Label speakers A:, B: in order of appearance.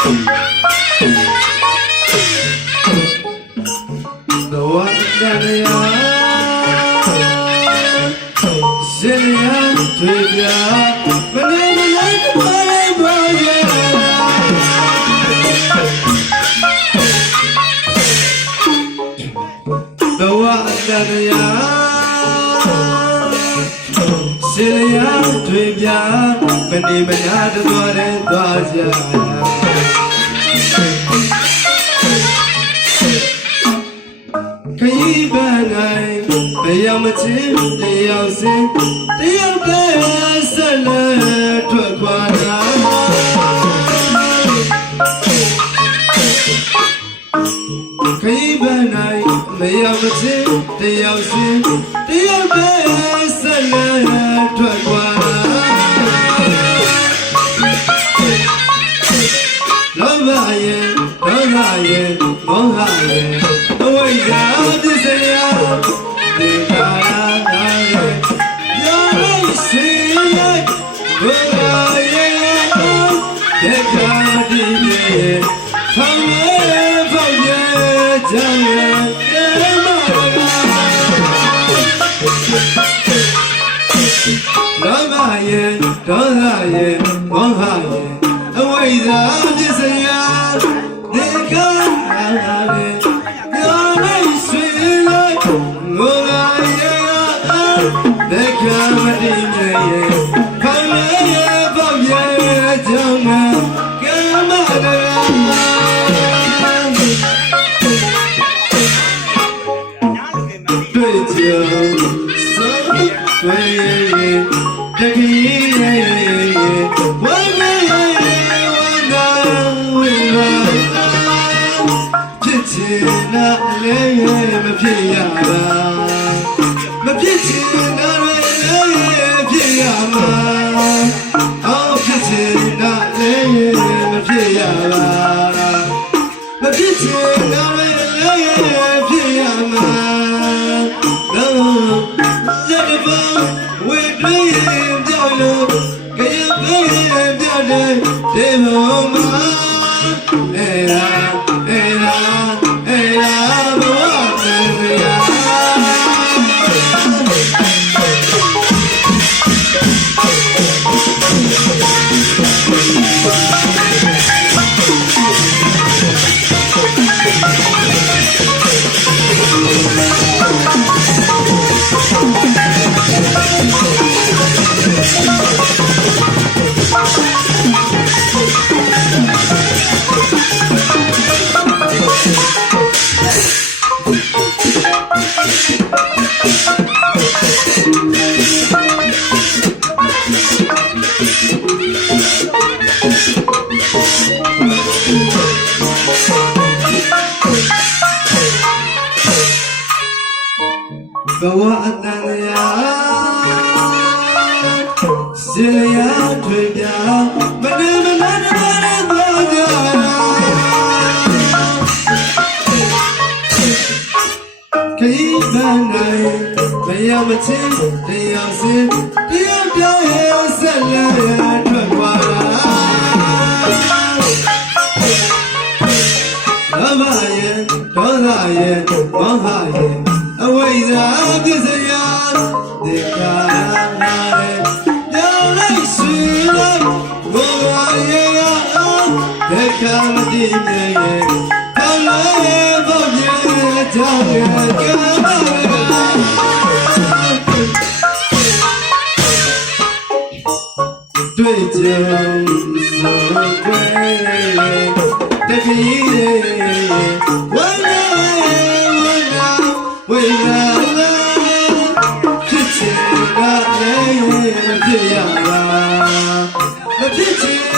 A: ဘဝတန်ရာစင်ရန်တွေ့ပြ ချင်းတယောက်စင်တယောက်တည်းဆက်လက်ထွက်ခွာလာခရီးပန်းနိုင်ဘယ်ရောက်မချင်းတယောက်စင်တယောက်တည်း ရဲ့ဒေါသရဲ့မောဟရဲ့အဝိဇ္ဇာပစ္စယဒီကာရနာရဲ့ယောရိစေရဲ့ဘုရားရဲ့ဒေကာမတိရဲ့ဖောင်းရဲ့ဖောက်ရဲ့ စေရထွေပြမနေမနာမနာတော့ကြခရီးပန်းနိုင်မရမချင်းတရားစင်တရားပြောင်းရဲ့ဆက်လက်ထွက်သွားတာလောဘရဲ့ဒေါသရဲ့မောဟရဲ့အဝိဇ္ဇာပစ္စယဒေကာ တွေ့ကြုံဆိုပွဲတကယ်ရဲ့ဝမ်းသာဝမ်းသာဝေလာလာဖြစ်ချင်တာလည်းဖြစ်ရပါမဖြစ်ချင်